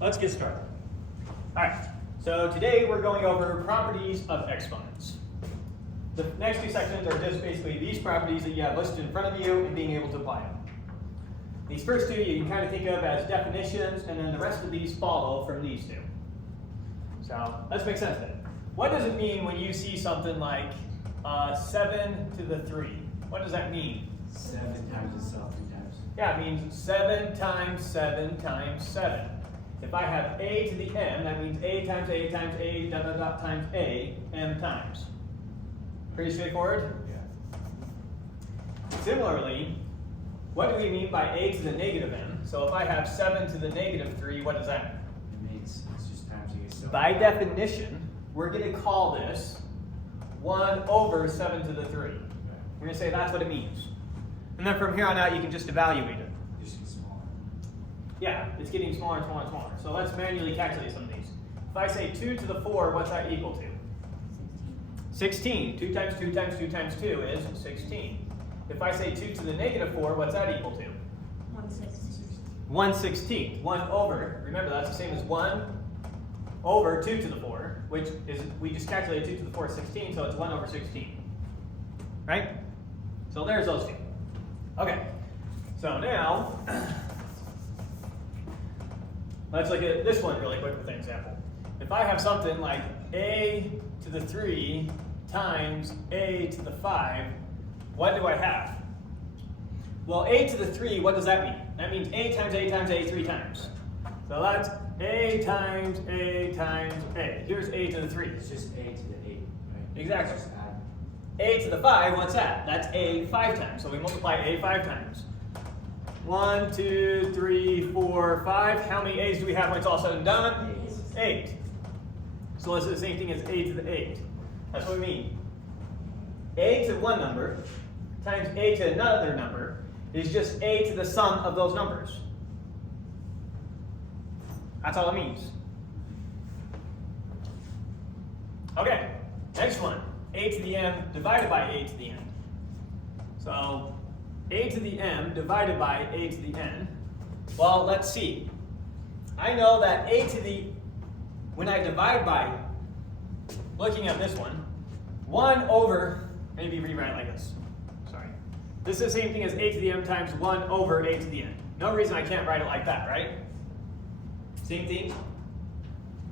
let's get started. All right, so today we're going over properties of exponents. The next two sections are just basically these properties that you have listed in front of you and being able to apply them. These first two you can kind of think of as definitions, and then the rest of these follow from these two. So let's make sense of it. What does it mean when you see something like 7 to the 3? What does that mean? 7 times itself 3 times. Yeah, it means 7 times 7 times 7. If I have a to the m, that means a times a times a dot dot dot times a m times. Pretty straightforward? Yeah. Similarly, what do we mean by a to the negative m? So if I have 7 to the negative 3, what does that mean? It means it's just timesing itself. By definition, we're going to call this 1 over 7 to the 3. We're going to say that's what it means. And then from here on out, you can just evaluate it. Just get smaller. Yeah, it's getting smaller and smaller and smaller. So let's manually calculate some of these. If I say 2 to the 4, what's that equal to? 16. 2 times 2 times 2 times 2 is 16. If I say 2 to the negative 4, what's that equal to? 1/16. 1 over, remember that's the same as 1 over 2 to the 4, which is, we just calculated 2 to the 4 is 16, so it's 1 over 16. Right? So there's those two. Okay, so now, let's look at this one really quick with an example. If I have something like a to the 3 times a to the 5, what do I have? Well, a to the 3, what does that mean? That means a times a times a 3 times. So that's a times a times a. Here's a to the 3. It's just a to the 8, right? Exactly. Just add. A to the 5, what's that? That's a 5 times. So we multiply a 5 times. 1, 2, 3, 4, 5. How many a's do we have when it's all said and done? 8. So this is the same thing as a to the 8. That's what we mean. A to one number times a to another number is just a to the sum of those numbers. That's all it means. Okay, next one. A to the m divided by a to the n. So a to the m divided by a to the n. Well, let's see. I know that a to the, when I divide by, looking at this one, 1 over, maybe rewrite it like this. Sorry. This is the same thing as a to the m times 1 over a to the n. No reason I can't write it like that, right? Same thing.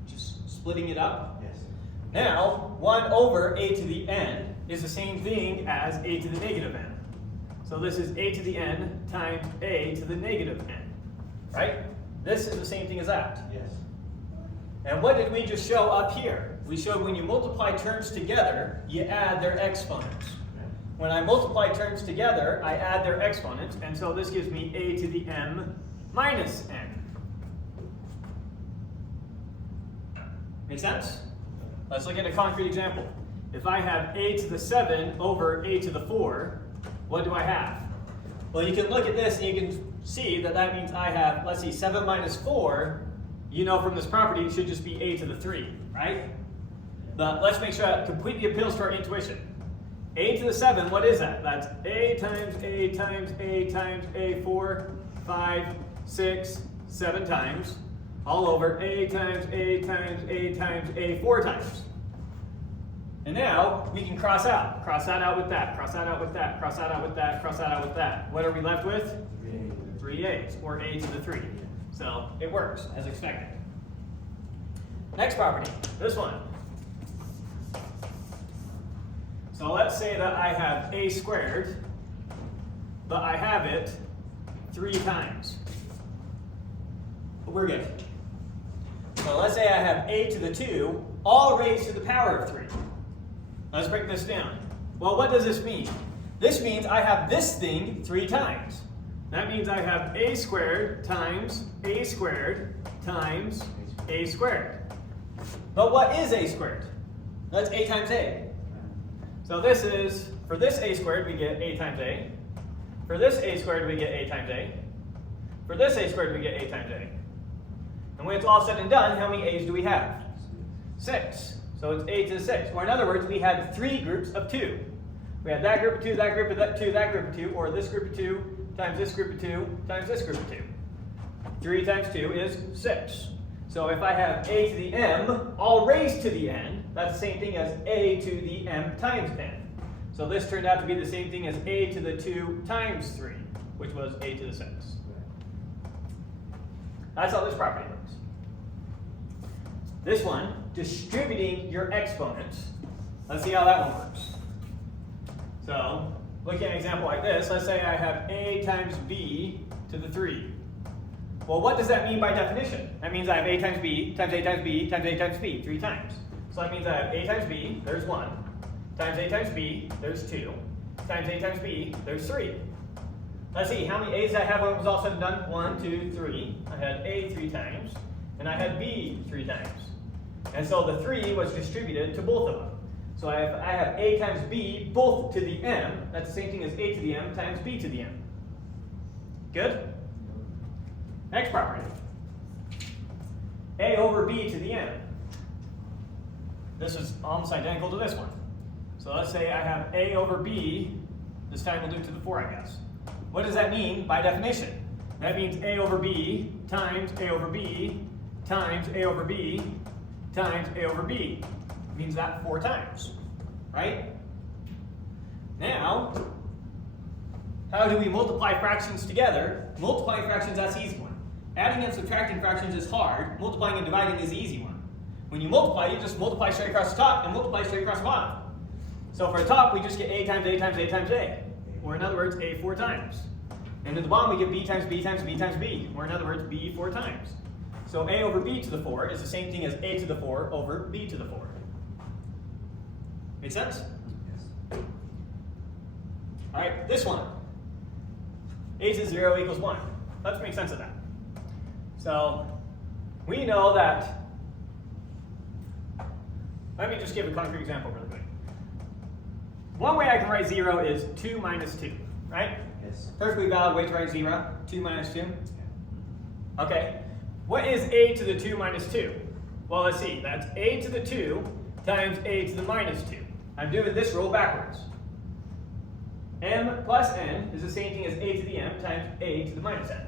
Just splitting it up. Yes. Now, 1 over a to the n is the same thing as a to the negative n. So this is a to the n times a to the negative n, right? This is the same thing as that. Yes. And what did we just show up here? We showed when you multiply terms together, you add their exponents. When I multiply terms together, I add their exponents, and so this gives me a to the m minus n. Make sense? Let's look at a concrete example. If I have a to the 7 over a to the 4, what do I have? Well, you can look at this and you can see that that means I have, let's see, 7 minus 4, you know from this property, it should just be a to the 3, right? But let's make sure that completely appeals to our intuition. A to the 7, what is that? That's a times a times a times a 4, 5, 6, 7 times, all over a times a times a times a 4 times. And now we can cross out. Cross that out with that, cross that out with that, cross that out with that, cross that out with that. What are we left with? 3 a's, or a to the 3. So it works as expected. Next property, this one. So let's say that I have a squared, but I have it 3 times. We're good. So let's say I have a to the 2, all raised to the power of 3. Let's break this down. Well, what does this mean? This means I have this thing 3 times. That means I have a squared times a squared times a squared. But what is a squared? That's a times a. So this is, for this a squared, we get a times a. For this a squared, we get a times a. For this a squared, we get a times a. And when it's all said and done, how many a's do we have? 6. So it's a to the 6. Or in other words, we had 3 groups of 2. We had that group of 2, that group of 2, that group of 2, or this group of 2 times this group of 2 times this group of 2. 3 times 2 is 6. So if I have a to the m all raised to the n, that's the same thing as a to the m times n. So this turned out to be the same thing as a to the 2 times 3, which was a to the 6. That's how this property works. This one, distributing your exponents. Let's see how that one works. So, looking at an example like this, let's say I have a times b to the 3. Well, what does that mean by definition? That means I have a times b times a times b times a times b 3 times. So that means I have a times b, there's 1, times a times b, there's 2, times a times b, there's 3. Let's see, how many a's did I have when it was all said and done? 1, 2, 3. I had a 3 times, and I had b 3 times. And so the 3 was distributed to both of them. So I have a times b both to the m. That's the same thing as a to the m times b to the m. Good? Next property. A over b to the m. This is almost identical to this one. So let's say I have a over b. This time we'll do it to the 4, I guess. What does that mean by definition? That means a over b times a over b times a over b times a over b. It means that 4 times, right? Now, how do we multiply fractions together? Multiplying fractions, that's the easy one. Adding and subtracting fractions is hard. Multiplying and dividing is the easy one. When you multiply, you just multiply straight across the top and multiply straight across the bottom. So for the top, we just get a times a times a times a. Or in other words, a 4 times. And at the bottom, we get b times b times b times b. Or in other words, b 4 times. So a over b to the 4 is the same thing as a to the 4 over b to the 4. Make sense? Yes. All right, this one. A to 0 equals 1. Let's make sense of that. So we know that, let me just give a concrete example really quick. One way I can write 0 is 2 minus 2, right? Yes. Perfectly valid way to write 0, 2 minus 2. Okay, what is a to the 2 minus 2? Well, let's see, that's a to the 2 times a to the minus 2. I'm doing this rule backwards. M plus n is the same thing as a to the m times a to the minus n.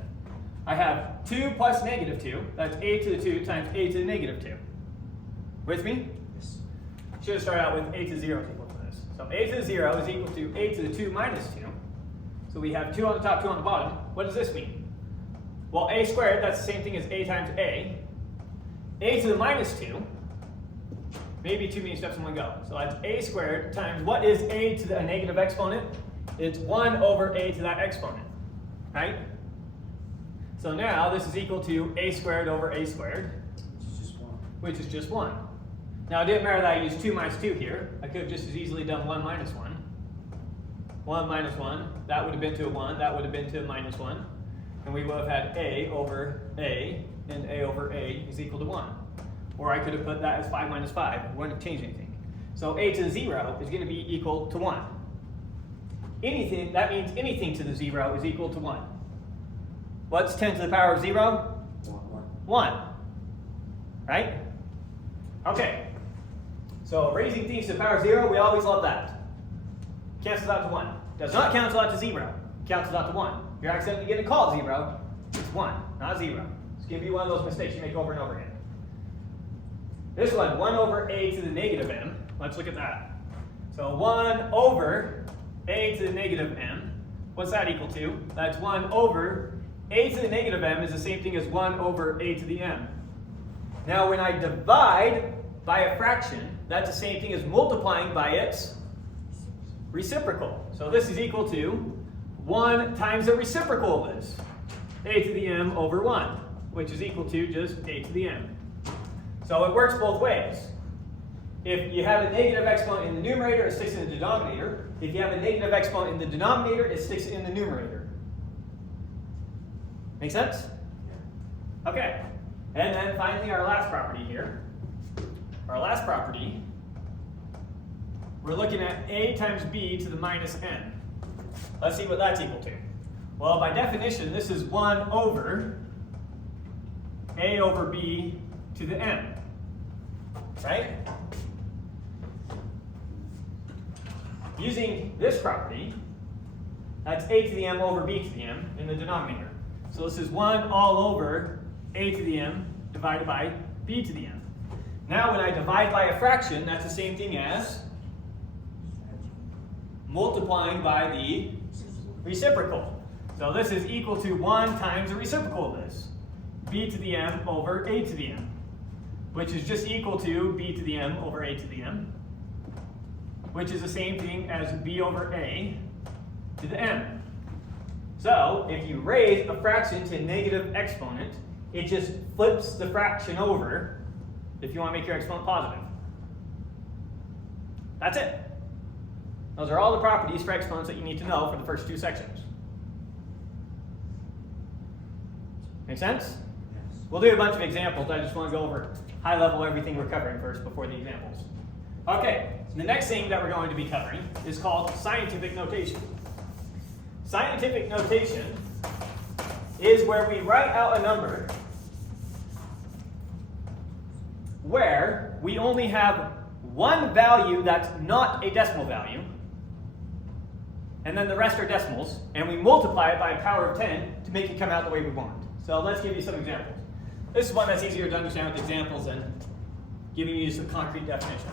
I have 2 plus negative 2, that's a to the 2 times a to the negative 2. With me? Yes. Should have started out with a to 0 is equal to this. So a to the 0 is equal to a to the 2 minus 2. So we have 2 on the top, 2 on the bottom. What does this mean? Well, a squared, that's the same thing as a times a. A to the minus 2, maybe too many steps in one go. So that's a squared times, what is a to the negative exponent? It's 1 over a to that exponent, right? So now this is equal to a squared over a squared, Which is just 1. which is just 1. Now it didn't matter that I used 2 minus 2 here. I could have just as easily done 1 minus 1. 1 minus 1, that would have been to a 1, that would have been to a minus 1. And we would have had a over a, and a over a is equal to 1. Or I could have put that as 5 minus 5, it wouldn't have changed anything. So a to the 0 is going to be equal to 1. Anything, that means anything to the 0 is equal to 1. What's 10 to the power of 0? 1. Right? Okay. So raising things to the power of 0, we always love that. Cancels out to 1. Does not cancel out to 0. Cancels out to 1. If you're accidentally getting called 0, it's 1, not 0. It's going to be one of those mistakes you make over and over again. This one, 1 over a to the negative m. Let's look at that. So 1 over a to the negative m. What's that equal to? That's 1 over a to the negative m is the same thing as 1 over a to the m. Now when I divide by a fraction, that's the same thing as multiplying by its reciprocal. So this is equal to 1 times the reciprocal of this, a to the m over 1, which is equal to just a to the m. So it works both ways. If you have a negative exponent in the numerator, it sticks in the denominator. If you have a negative exponent in the denominator, it sticks in the numerator. Make sense? Okay. And then finally our last property here. Our last property, we're looking at a times b to the minus n. Let's see what that's equal to. Well, by definition, this is 1 over a over b to the m. Right? Using this property, that's a to the m over b to the m in the denominator. So this is 1 all over a to the m divided by b to the m. Now when I divide by a fraction, that's the same thing as multiplying by the reciprocal. So this is equal to 1 times the reciprocal of this, b to the m over a to the m, which is just equal to b to the m over a to the m, which is the same thing as b over a to the m. So if you raise a fraction to a negative exponent, it just flips the fraction over if you want to make your exponent positive. That's it. Those are all the properties for exponents that you need to know for the first 2 sections. Make sense? Yes. We'll do a bunch of examples. I just want to go over high level everything we're covering first before the examples. Okay, so the next thing that we're going to be covering is called scientific notation. Scientific notation is where we write out a number where we only have one value that's not a decimal value, and then the rest are decimals, and we multiply it by a power of 10 to make it come out the way we want. So let's give you some examples. This is one that's easier to understand with examples than giving you some concrete definition.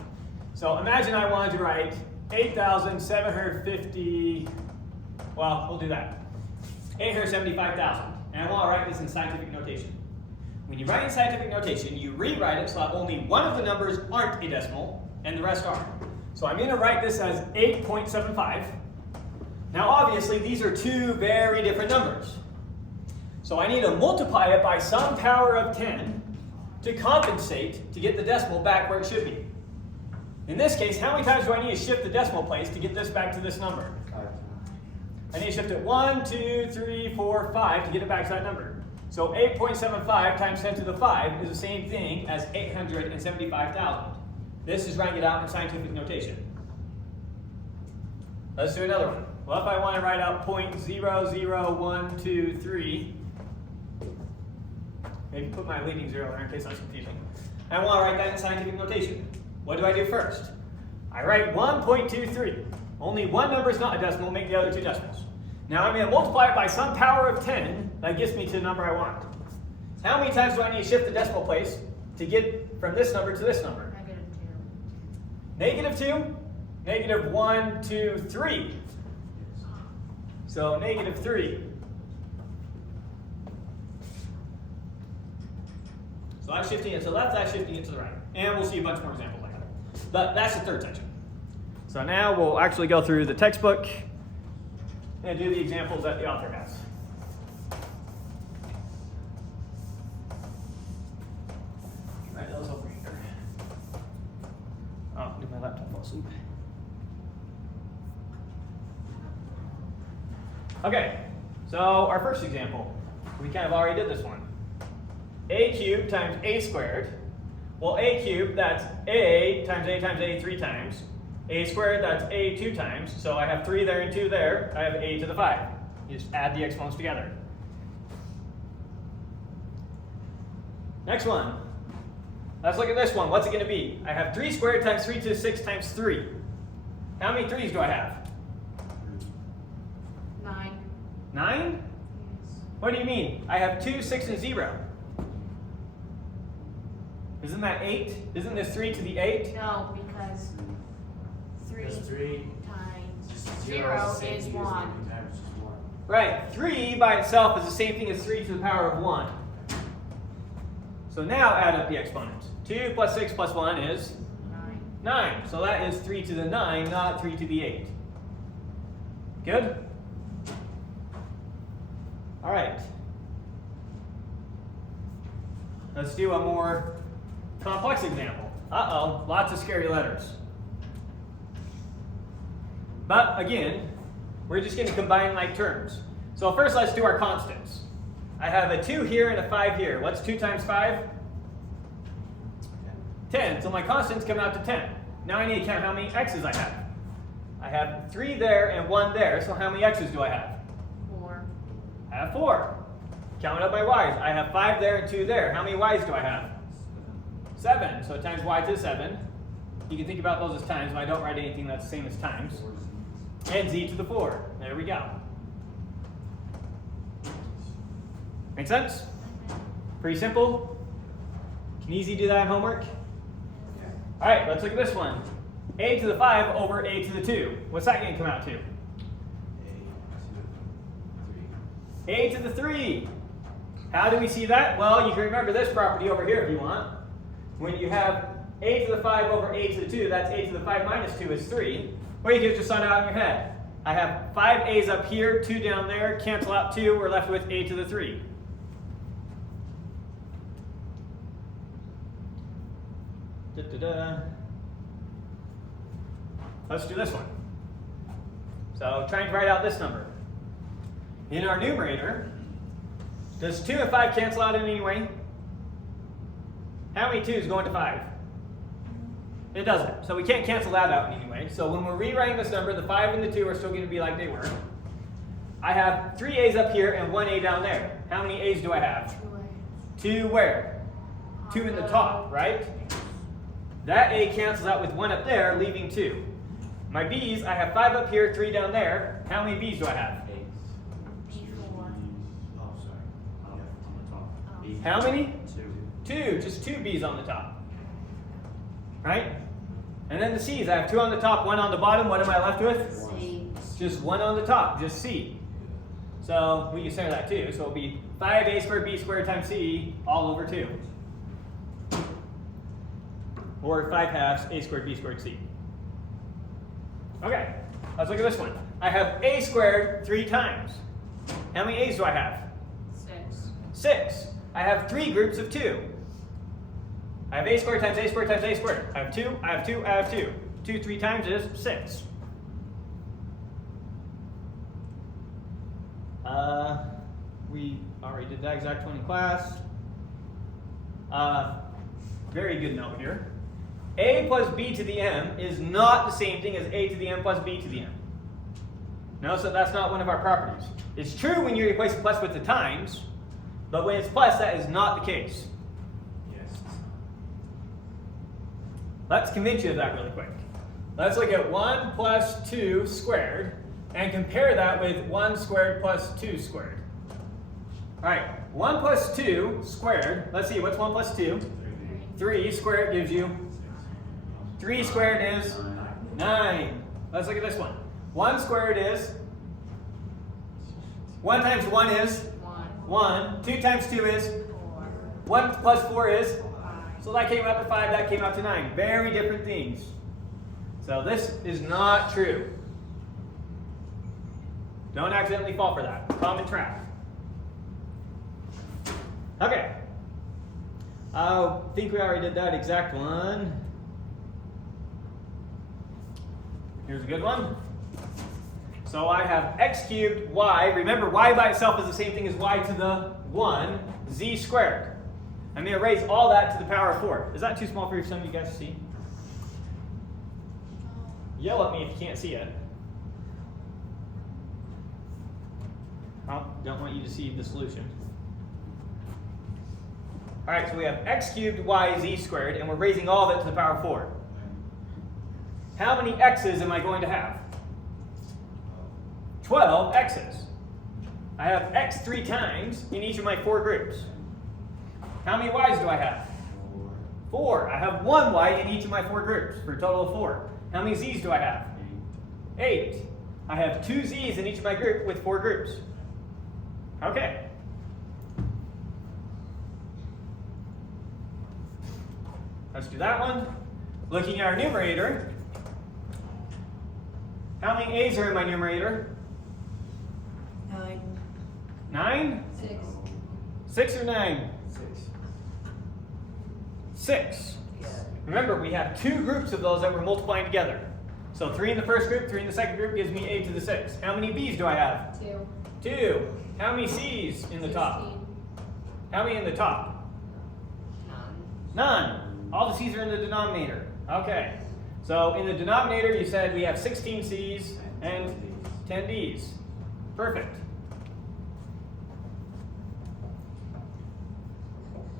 So imagine I wanted to write 8,750, well, we'll do that. 875,000, and I want to write this in scientific notation. When you write in scientific notation, you rewrite it so that only one of the numbers aren't a decimal, and the rest are. So I'm going to write this as 8.75. Now obviously these are 2 very different numbers. So I need to multiply it by some power of 10 to compensate to get the decimal back where it should be. In this case, how many times do I need to shift the decimal place to get this back to this number? 5 times. I need to shift it 1, 2, 3, 4, 5 to get it back to that number. So 8.75 times 10 to the 5 is the same thing as 875,000. This is writing it out in scientific notation. Let's do another one. Well, if I want to write out 0.00123, maybe put my leading zero there in case that's confusing. I want to write that in scientific notation. What do I do first? I write 1.23. Only one number is not a decimal, make the other 2 decimals. Now I'm going to multiply it by some power of 10 that gets me to the number I want. So how many times do I need to shift the decimal place to get from this number to this number? -2. -2? -1, 2, 3. So -3. So I'm shifting it to the left, I'm shifting it to the right. And we'll see a bunch more examples like that. But that's the 3rd section. So now we'll actually go through the textbook and do the examples that the author has. Right, those over here. Oh, did my laptop fall asleep? Okay, so our first example, we kind of already did this one. A cubed times a squared. Well, a cubed, that's a times a times a 3 times. A squared, that's a 2 times. So I have 3 there and 2 there. I have a to the 5. You just add the exponents together. Next one. Let's look at this one. What's it going to be? I have 3 squared times 3 to the 6 times 3. How many 3's do I have? 9. 9? Yes. What do you mean? I have 2, 6, and 0. Isn't that 8? Isn't this 3 to the 8? No, because 3 Because 3 times just 0 the same is thing as 1. 3 times just 1. Right, 3 by itself is the same thing as 3 to the power of 1. So now add up the exponents. 2 plus 6 plus 1 is 9. 9. So that is 3 to the 9, not 3 to the 8. Good? All right. Let's do a more complex example. Uh-oh, lots of scary letters. But again, we're just going to combine like terms. So first let's do our constants. I have a 2 here and a 5 here. What's 2 times 5? 10. So my constants come out to 10. Now I need to count how many x's I have. I have 3 there and 1 there. So how many x's do I have? 4. I have 4. Count up my y's. I have 5 there and 2 there. How many y's do I have? 7. So times y to the 7. You can think about those as times, but I don't write anything that's the same as times. And z to the 4. There we go. Make sense? Pretty simple. Can easy do that in homework? All right, let's look at this one. A to the 5 over a to the 2. What's that going to come out to? A to the 3. How do we see that? Well, you can remember this property over here if you want. When you have a to the 5 over a to the 2, that's a to the 5 minus 2 is 3. Or you can just sign it out in your head. I have 5 a's up here, 2 down there, cancel out 2, we're left with a to the 3. Let's do this one. So trying to write out this number. In our numerator, does 2 and 5 cancel out in any way? How many 2's go into 5? It doesn't. So we can't cancel that out in any way. So when we're rewriting this number, the 5 and the 2 are still going to be like they were. I have 3 a's up here and 1 a down there. How many a's do I have? 2 where? 2 in the top, right? That a cancels out with 1 up there, leaving 2. My b's, I have 5 up here, 3 down there. How many b's do I have? How many? 2. Just 2 b's on the top. Right? And then the c's, I have 2 on the top, 1 on the bottom. What am I left with? Just 1 on the top, just c. So we can center that too. So it'll be 5a squared b squared times c all over 2. Or 5 halves a squared b squared c. Okay, let's look at this one. I have a squared 3 times. How many a's do I have? 6. 6. I have 3 groups of 2. I have a squared times a squared times a squared. I have 2, I have 2, I have 2. 2 3 times is 6. We already did that exact one in class. Very good note here. A plus b to the m is not the same thing as a to the m plus b to the m. No, so that's not one of our properties. It's true when you replace plus with the times, but when it's plus, that is not the case. Yes. Let's convince you of that really quick. Let's look at 1 plus 2 squared and compare that with 1 squared plus 2 squared. All right, 1 plus 2 squared, let's see, what's 1 plus 2? 3 squared gives you 3 squared is 9. Let's look at this one. 1 squared is 1 times 1 is 1. 2 times 2 is 1 plus 4 is, so that came out to 5, that came out to 9. Very different things. So this is not true. Don't accidentally fall for that. Common trap. Okay. I think we already did that exact one. Here's a good one. So I have x cubed y. Remember, y by itself is the same thing as y to the 1, z squared. I'm going to raise all that to the power of 4. Is that too small for some of you guys to see? Yell at me if you can't see it. I don't want you to see the solution. All right, so we have x cubed y z squared, and we're raising all of it to the power of 4. How many x's am I going to have? 12 x's. I have x 3 times in each of my 4 groups. How many y's do I have? 4. I have 1 y in each of my 4 groups for a total of 4. How many z's do I have? 8. I have 2 z's in each of my group with 4 groups. Okay. Let's do that one. Looking at our numerator, how many a's are in my numerator? 9. 9? 6. 6 or 9? 6. 6. Remember, we have 2 groups of those that we're multiplying together. So 3 in the first group, 3 in the second group gives me a to the 6. How many b's do I have? 2. 2. How many c's in the top? 16. How many in the top? None. All the c's are in the denominator. Okay. So in the denominator, you said we have 16 c's and 10 d's. Perfect.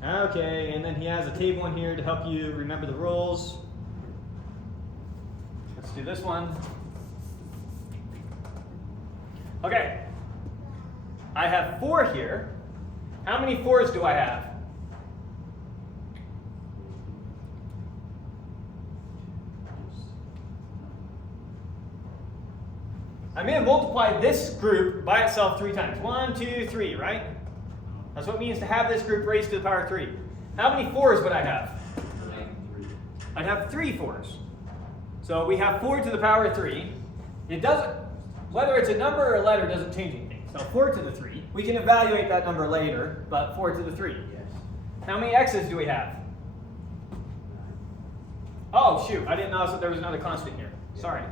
Okay, and then he has a table in here to help you remember the rules. Let's do this one. Okay. I have 4 here. How many 4's do I have? I'm going to multiply this group by itself 3 times. 1, 2, 3, right? That's what it means to have this group raised to the power 3. How many 4s would I have? I'd have 3 4s. So we have 4 to the power 3. It doesn't, whether it's a number or a letter doesn't change anything. So 4 to the 3. We can evaluate that number later, but 4 to the 3. Yes. How many x's do we have? Oh, shoot, I didn't notice that there was another constant here. Sorry.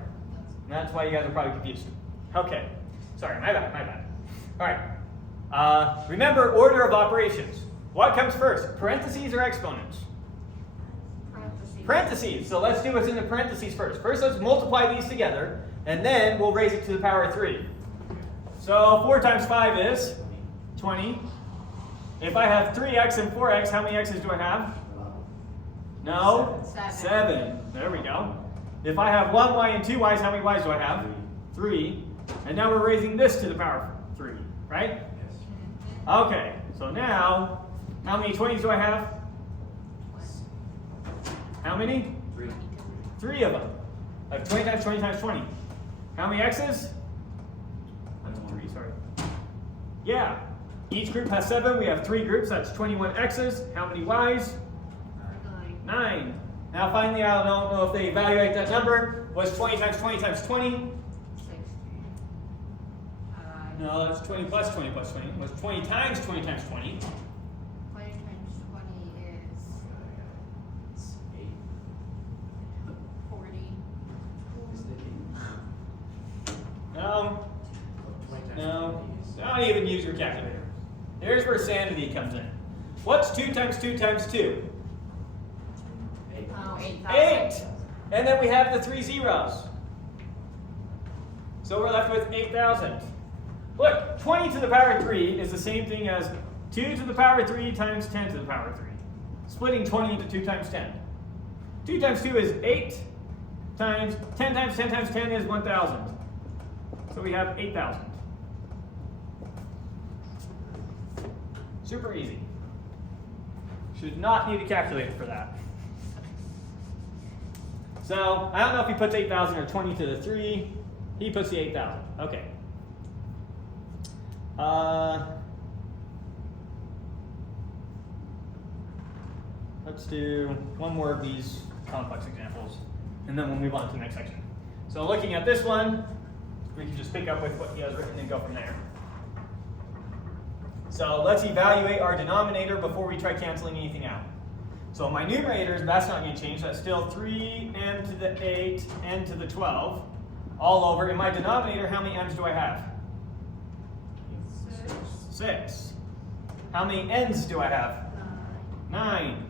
That's why you guys are probably confused. Okay. Sorry, my bad, my bad. All right. Remember order of operations. What comes first, parentheses or exponents? Parentheses. Parentheses. So let's do what's in the parentheses first. First, let's multiply these together, and then we'll raise it to the power 3. So 4 times 5 is 20. If I have 3x and 4x, how many x's do I have? No? 7. There we go. If I have 1y and 2 y's, how many y's do I have? 3. And now we're raising this to the power 3, right? Yes. Okay, so now, how many 20s do I have? How many? 3. 3 of them. I have 20 times 20 times 20. How many x's? That's 3, sorry. Yeah. Each group has 7. We have 3 groups. That's 21 x's. How many y's? 9. Now finally, I don't know if they evaluate that number. Was 20 times 20 times 20? 60. No, that's 20 plus 20 plus 20. Was 20 times 20 times 20? 20 times 20 is It's 8. 40. No. 20 times No. 20 is Don't even use your calculator. Here's where sanity comes in. What's 2 times 2 times 2? 8. Oh, 8,000. 8. And then we have the 3 zeros. So we're left with 8,000. Look, 20 to the power 3 is the same thing as 2 to the power 3 times 10 to the power 3. Splitting 20 into 2 times 10. 2 times 2 is 8 times 10 times 10 times 10 is 1,000. So we have 8,000. Super easy. Should not need a calculator for that. So I don't know if he puts 8,000 or 20 to the 3. He puts the 8,000. Okay. Let's do one more of these complex examples, and then we'll move on to the next section. So looking at this one, we can just pick up with what he has written and go from there. So let's evaluate our denominator before we try canceling anything out. So my numerator, that's not going to change. That's still 3n to the 8, n to the 12, all over. In my denominator, how many m's do I have? 6. How many n's do I have? 9.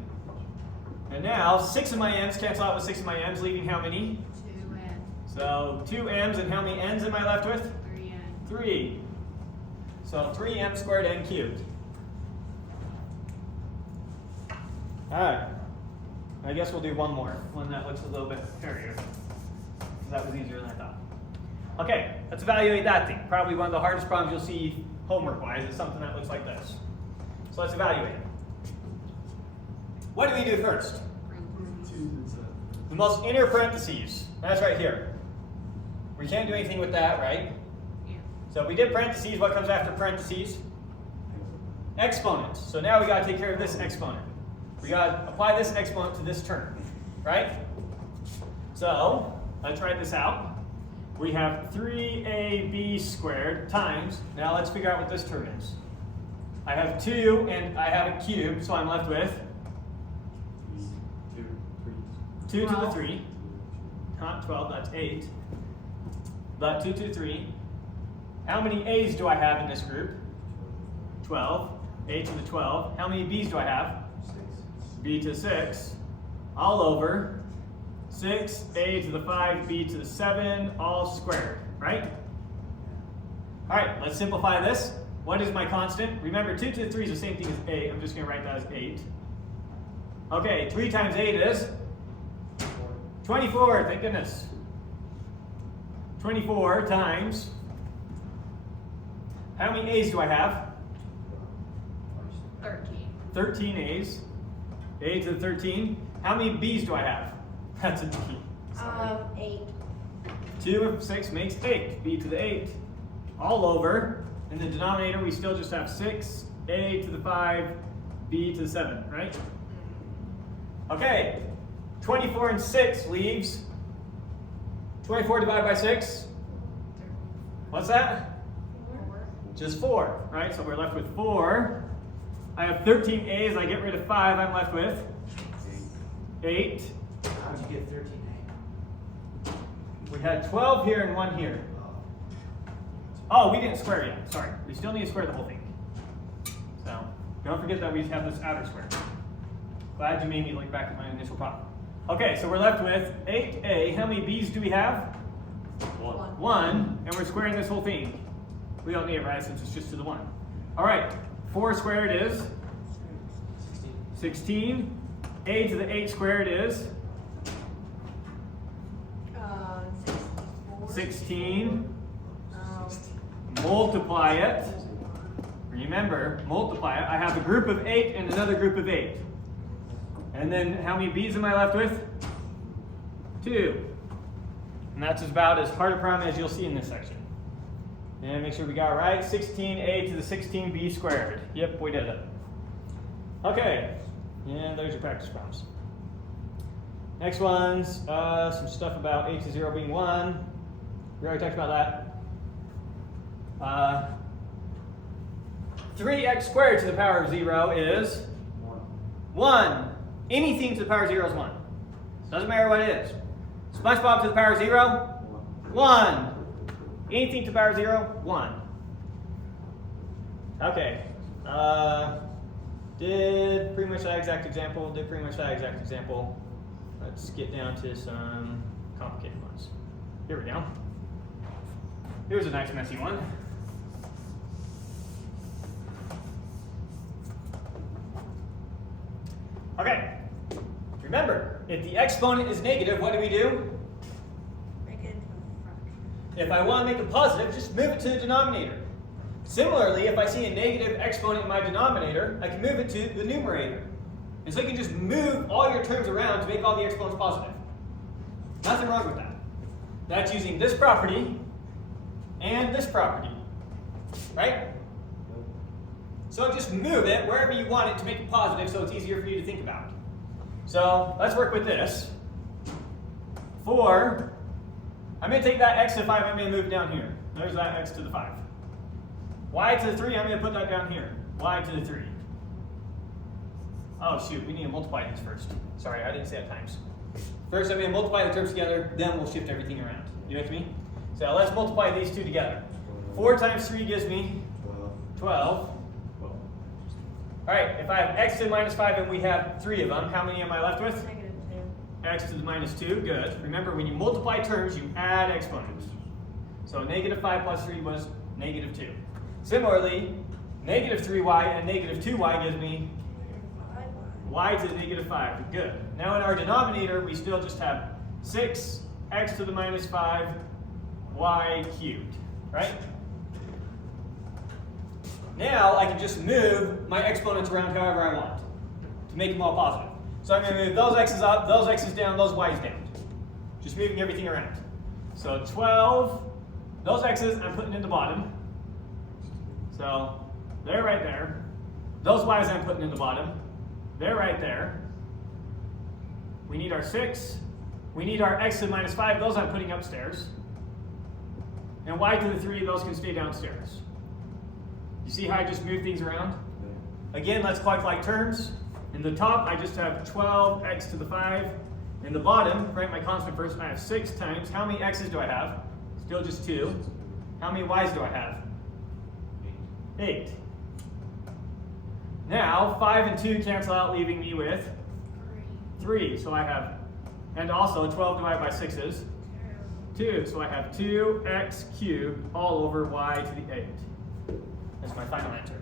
And now, 6 of my n's cancel out with 6 of my m's, leaving how many? 2n. So 2 m's, and how many n's am I left with? 3n. 3. So 3m squared n cubed. Alright. I guess we'll do one more, one that looks a little bit hairier. That was easier than I thought. Okay, let's evaluate that thing. Probably one of the hardest problems you'll see homework-wise is something that looks like this. So let's evaluate it. What do we do first? The most inner parentheses. That's right here. We can't do anything with that, right? Yeah. So we did parentheses. What comes after parentheses? Exponents. So now we got to take care of this exponent. We got to apply this exponent to this term, right? So let's write this out. We have 3ab squared times, now let's figure out what this term is. I have 2 and I have a cube, so I'm left with 2 to the 3. Not 12, that's 8. But 2 to the 3. How many a's do I have in this group? 12. A to the 12. How many b's do I have? 6. B to 6. All over 6, a to the 5, b to the 7, all squared, right? All right, let's simplify this. What is my constant? Remember, 2 to the 3 is the same thing as 8. I'm just going to write that as 8. Okay, 3 times 8 is 24, thank goodness. 24 times, how many a's do I have? 13. 13 a's. A to the 13. How many b's do I have? That's a b. 8. 2 of 6 makes 8, b to the 8, all over. In the denominator, we still just have 6, a to the 5, b to the 7, right? Okay, 24 and 6 leaves 24 divided by 6. What's that? 4. Just 4, right? So we're left with 4. I have 13 a's, I get rid of 5, I'm left with 8. How'd you get 13A? We had 12 here and 1 here. Oh, we didn't square yet. Sorry. We still need to square the whole thing. So don't forget that we have this outer square. Glad you made me look back at my initial problem. Okay, so we're left with 8a. How many b's do we have? 1. And we're squaring this whole thing. We don't need it, right, since it's just to the 1. All right, 4 squared is 16. A to the 8 squared is 16. Multiply it. Remember, multiply it. I have a group of 8 and another group of 8. And then how many b's am I left with? 2. And that's about as hard a problem as you'll see in this section. And make sure we got it right. 16a to the 16b squared. Yep, we did it. Okay, and there's your practice problems. Next one's some stuff about a to 0 being 1. We already talked about that. 3x squared to the power of 0 is 1. Anything to the power of 0 is 1. Doesn't matter what it is. SpongeBob to the power of 0? 1. Anything to the power of 0? 1. Okay. Did pretty much that exact example. Let's get down to some complicated ones. Here we go. Here's a nice messy one. Okay. Remember, if the exponent is negative, what do we do? Make it into a fraction. If I want to make it positive, just move it to the denominator. Similarly, if I see a negative exponent in my denominator, I can move it to the numerator. And so you can just move all your terms around to make all the exponents positive. Nothing wrong with that. That's using this property and this property, right? So just move it wherever you want it to make it positive so it's easier for you to think about. So let's work with this. 4, I'm going to take that x to the 5, I'm going to move it down here. There's that x to the 5. Y to the 3, I'm going to put that down here. Y to the 3. Oh shoot, we need to multiply these first. Sorry, I didn't say that times. First I'm going to multiply the terms together, then we'll shift everything around. You with me? So let's multiply these two together. 4 times 3 gives me 12. Alright, if I have x to the minus 5 and we have 3 of them, how many am I left with? -2. X to the minus 2, good. Remember, when you multiply terms, you add exponents. So negative 5 plus 3 was negative 2. Similarly, negative 3y and negative 2y gives me y to the negative 5, good. Now in our denominator, we still just have 6x to the minus 5 y cubed, right? Now I can just move my exponents around however I want to make them all positive. So I'm going to move those x's up, those x's down, those y's down. Just moving everything around. So 12, those x's I'm putting in the bottom. So they're right there. Those y's I'm putting in the bottom. They're right there. We need our 6. We need our x to the minus 5. Those I'm putting upstairs. And y to the 3, those can stay downstairs. You see how I just move things around? Again, let's calculate terms. In the top, I just have 12x to the 5. In the bottom, write my constant first, I have 6 times. How many x's do I have? Still just 2. How many y's do I have? 8. Now, 5 and 2 cancel out, leaving me with 3. So I have, and also 12 divided by 6 is 2. So I have 2x cubed all over y to the 8. That's my final answer.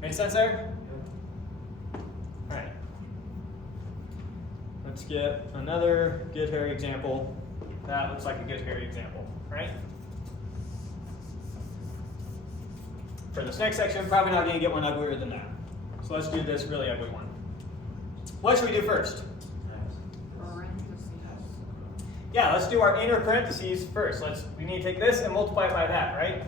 Make sense there? All right. Let's get another good hairy example. That looks like a good hairy example, right? For this next section, probably not going to get one uglier than that. So let's do this really ugly one. What should we do first? Yeah, let's do our inner parentheses first. We need to take this and multiply it by that, right?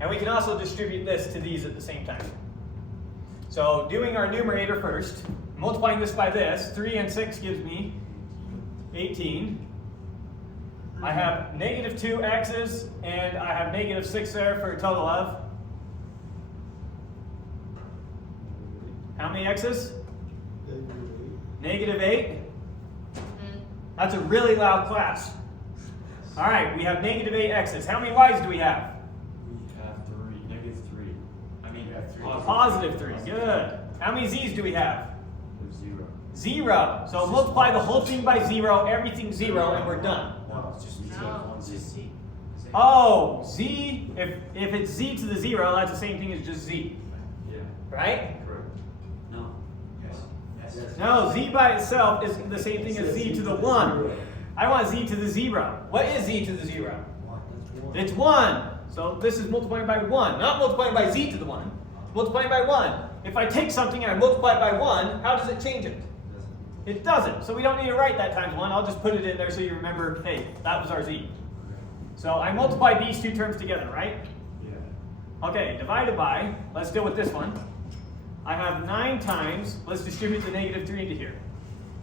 And we can also distribute this to these at the same time. So doing our numerator first, multiplying this by this, 3 and 6 gives me 18. I have negative 2 x's, and I have negative 6 there for a total of how many x's? Negative 8. That's a really loud class. All right, we have negative 8 x's. How many y's do we have? We have 3, negative 3. I mean, We have 3. Positive 3, good. How many z's do we have? There's 0. 0. So multiply the whole thing by 0, everything 0, and we're done. No, it's just No. It's just C. Oh, z, if it's z to the 0, that's the same thing as just z, Yeah. right? Correct. No. Yes. Yes. No, z by itself is the same thing as z to the 1. I want z to the 0. What is z to the 0? It's 1. So this is multiplying by 1, not multiplying by z to the 1. Multiplying by 1. If I take something and I multiply it by 1, how does it change it? It doesn't. So we don't need to write that times 1. I'll just put it in there so you remember, hey, that was our z. So I multiply these two terms together, right? Yeah. Okay, divided by, let's deal with this one. I have 9 times, let's distribute the negative 3 into here.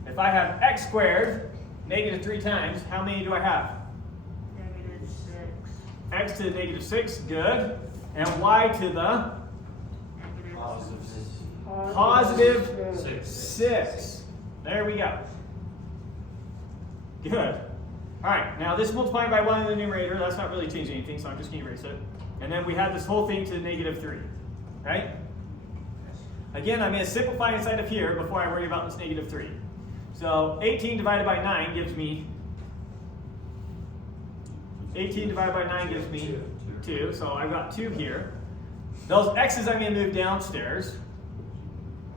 If I have x squared, negative 3 times, how many do I have? Negative 6. X to the negative 6, good. And y to the Negative positive 6. 6. There we go. Good. All right, now this multiplying by 1 in the numerator, that's not really changing anything, so I'm just going to erase it. And then we have this whole thing to the negative 3, right? Again, I'm going to simplify inside of here before I worry about this negative 3. So 18 divided by 9 gives me 2. So I've got 2 here. Those x's I'm going to move downstairs,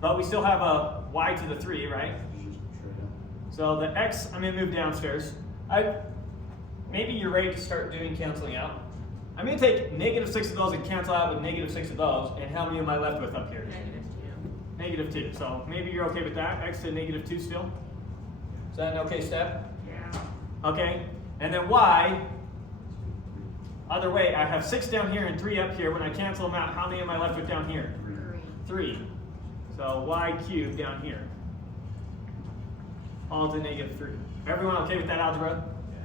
but we still have a y to the 3, right? So the x I'm going to move downstairs. Maybe you're ready to start doing canceling out. I'm going to take negative 6 of those and cancel out with negative 6 of those. And how many am I left with up here? Negative 2. Negative 2. So maybe you're okay with that. X to negative 2 still? Is that an okay step? Yeah. Okay. And then y, other way, I have 6 down here and 3 up here. When I cancel them out, how many am I left with down here? 3. So y cubed down here. All to negative 3. Everyone okay with that algebra?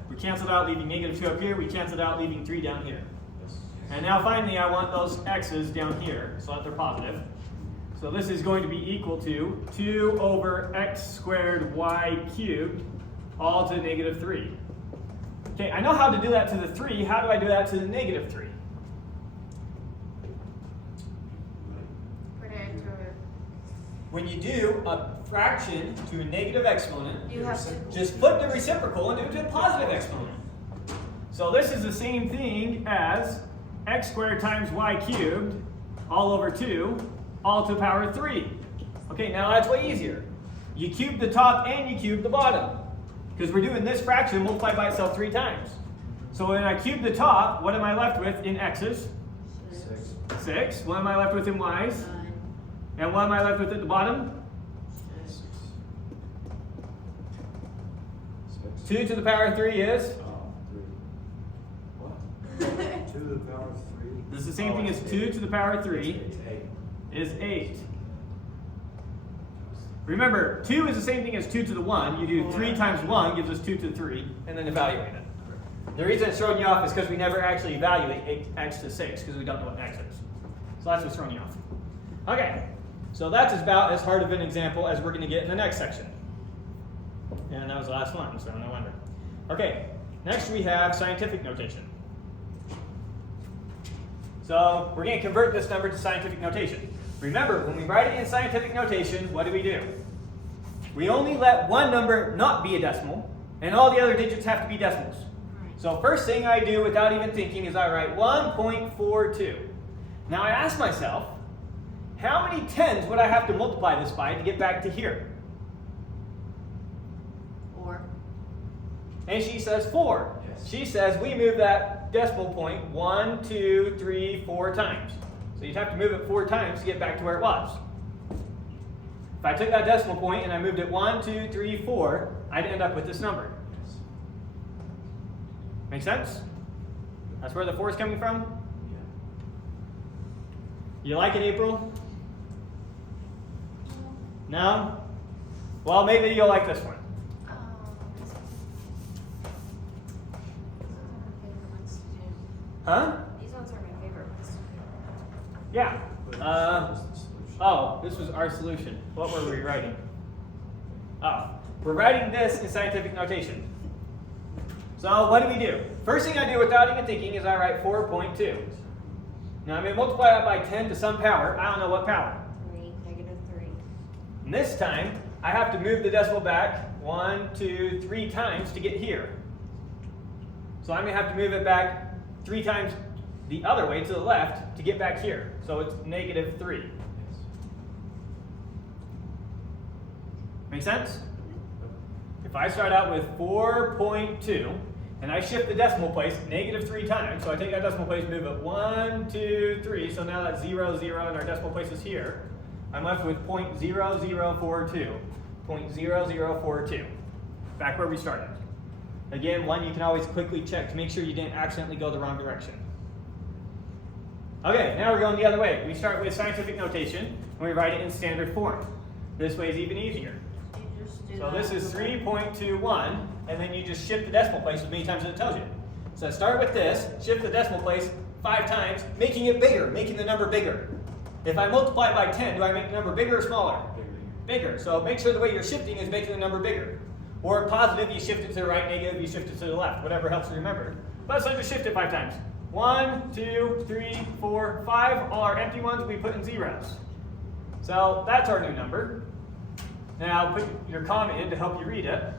We canceled out leaving negative 2 up here. We canceled out leaving 3 down here. And now finally I want those x's down here so that they're positive. So this is going to be equal to 2 over x squared y cubed all to negative 3. Okay, I know how to do that to the 3. How do I do that to the negative 3? Put it into it. When you do a fraction to a negative exponent, You have to. just flip the reciprocal and do it to a positive exponent. So this is the same thing as x squared times y cubed all over 2 all to the power of 3. Okay, now that's way easier. You cube the top and you cube the bottom. Because we're doing this fraction multiplied by itself 3 times. So when I cube the top, what am I left with in x's? 6. What am I left with in y's? 9. And what am I left with at the bottom? 2 to the power of 3 is? 2 to the power of 3. This is the same thing as 2 to the power of 3 It's 8. is 8. Remember, 2 is the same thing as 2 to the 1. You do 3 times 1 gives us 2 to the 3, and then evaluate it. The reason it's throwing you off is because we never actually evaluate x to 6 because we don't know what x is. So that's what's throwing you off. Okay, so that's about as hard of an example as we're going to get in the next section. And that was the last one, so no wonder. Okay, next we have scientific notation. So we're going to convert this number to scientific notation. Remember, when we write it in scientific notation, what do? We only let one number not be a decimal, and all the other digits have to be decimals. So first thing I do without even thinking is I write 1.42. Now I ask myself, how many tens would I have to multiply this by to get back to here? 4. And she says 4. Yes. She says we move that decimal point 1, 2, 3, 4 times. So you'd have to move it 4 times to get back to where it was. If I took that decimal point and I moved it 1, 2, 3, 4, I'd end up with this number. Make sense? That's where the 4 is coming from? Yeah. You like it, April? No? Well, maybe you'll like this one. Huh? These ones are my favorite ones to do. Yeah. But this is the solution. Oh, this was our solution. What were we writing? Oh, we're writing this in scientific notation. So what do? First thing I do without even thinking is I write 4.2. Now I'm going to multiply that by 10 to some power. I don't know what power. 3, -3. And this time, I have to move the decimal back 1, 2, 3 times to get here. So I'm going to have to move it back 3 times the other way to the left to get back here. So it's -3. Yes. Make sense? If I start out with 4.2 and I shift the decimal place -3 times, so I take that decimal place, move it 1, 2, 3, so now that's 0, 0, and our decimal place is here. I'm left with 0.0042. 0.0042. Back where we started. Again, one you can always quickly check to make sure you didn't accidentally go the wrong direction. Okay, now we're going the other way. We start with scientific notation and we write it in standard form. This way is even easier. You just do So that. this is 3.21, and then you just shift the decimal place as many times as it tells you. So start with this, shift the decimal place 5 times, making it bigger, making the number bigger. If I multiply by 10, do I make the number bigger or smaller? Bigger. So make sure the way you're shifting is making the number bigger. Or positive, you shift it to the right, negative, you shift it to the left, whatever helps you remember. But so just shift it 5 times. 1, 2, 3, 4, 5. All our empty ones we put in zeros. So that's our new number. Now put your comma in to help you read it.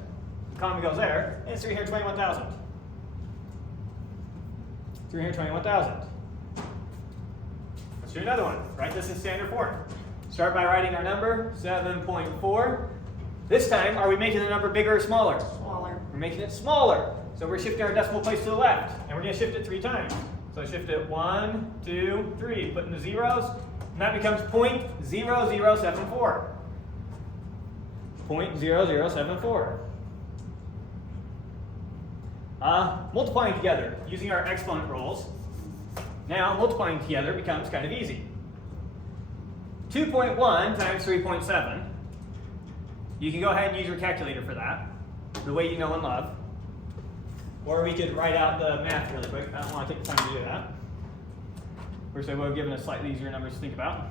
The comma goes there, and it's 321,000. 321,000. Let's do another one. Write this in standard form. Start by writing our number, 7.4. This time, are we making the number bigger or smaller? Smaller. We're making it smaller. So we're shifting our decimal place to the left, and we're going to shift it 3 times. So shift it 1, 2, 3. Put in the zeros, and that becomes 0.0074. 0.0074. Multiplying together using our exponent rules. Now multiplying together becomes kind of easy. 2.1 times 3.7. You can go ahead and use your calculator for that, the way you know and love. Or we could write out the math really quick. I don't want to take the time to do that. First, I would have given us slightly easier numbers to think about.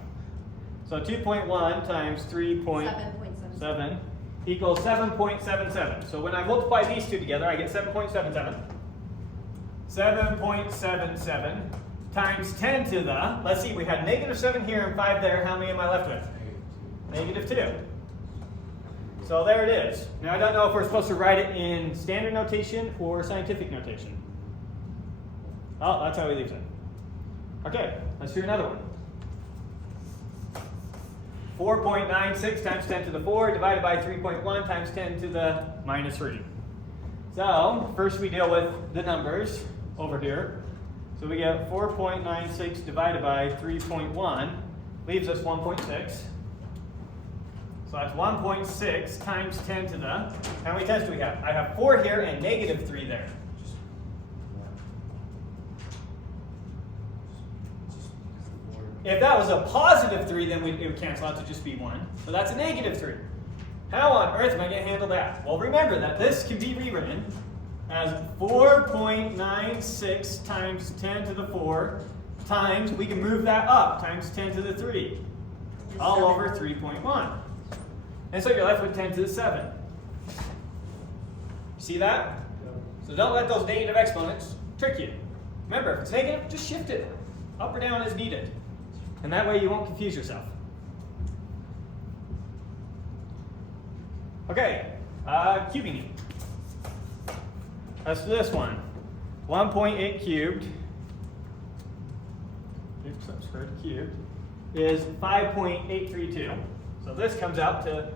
So 2.1 times 3.7 equals 7.77. So when I multiply these two together, I get 7.77. 7.77 times 10 to the, let's see, we had -7 here and 5 there. How many am I left with? -2. So there it is. Now I don't know if we're supposed to write it in standard notation or scientific notation. Oh, that's how he leaves it. Okay, let's do another one. 4.96 times 10 to the 4 divided by 3.1 times 10 to the -3. So first we deal with the numbers over here. So we get 4.96 divided by 3.1 leaves us 1.6. So that's 1.6 times 10 to the, how many 10s do we have? I have 4 here and -3 there. If that was a +3, then it would cancel out to just be 1. So that's a -3. How on earth am I going to handle that? Well, remember that this can be rewritten as 4.96 times 10 to the 4 times, we can move that up, times 10 to the 3, all over 3.1. And so you're left with 10 to the 7. See that? So don't let those negative exponents trick you. Remember, if it's negative, just shift it up or down as needed. And that way you won't confuse yourself. Okay, cubing it. Let's do this one. 1.8 cubed, oops, I'm squared cubed, is 5.832. So this comes out to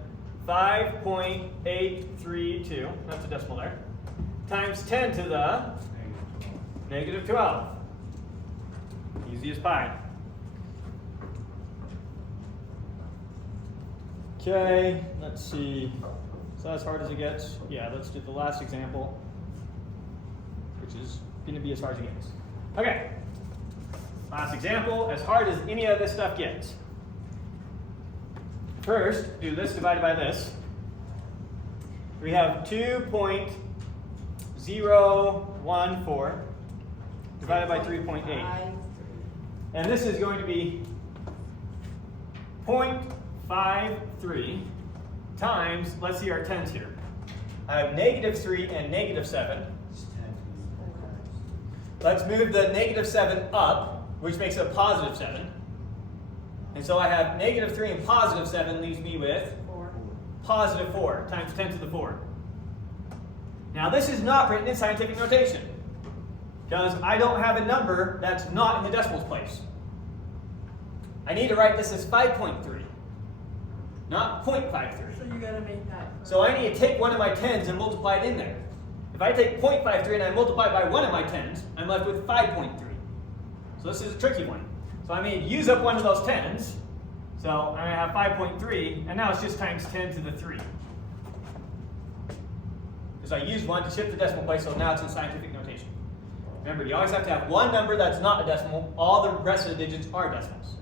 5.832, that's a decimal there, times 10 to the -12. Easy as pie. Okay, let's see. So as hard as it gets, yeah, let's do the last example. which is going to be as far as it gets. Okay. Last example, as hard as any of this stuff gets. First, do this divided by this. We have 2.014 divided by 3.8. And this is going to be 0.53 times, let's see our tens here. I have -3 and -7. It's 10. Let's move the -7 up, which makes it a +7. And so I have -3 and +7 leaves me with 4. +4 times 10 to the 4. Now this is not written in scientific notation because I don't have a number that's not in the decimals place. I need to write this as 5.3, not 0.53. So you gotta make that. So I need to take one of my tens and multiply it in there. If I take 0.53 and I multiply it by one of my tens, I'm left with 5.3. So this is a tricky one. So I may use up one of those tens. So I'm going to have 5.3, and now it's just times 10 to the 3. Because I used one to shift the decimal place, so now it's in scientific notation. Remember, you always have to have one number that's not a decimal. All the rest of the digits are decimals.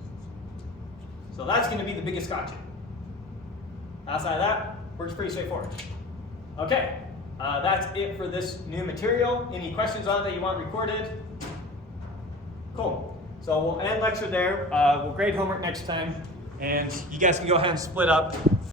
So that's going to be the biggest gotcha. Outside of that, works pretty straightforward. Okay, that's it for this new material. Any questions on it that you want recorded? Cool. So we'll end lecture there. We'll grade homework next time, and you guys can go ahead and split up.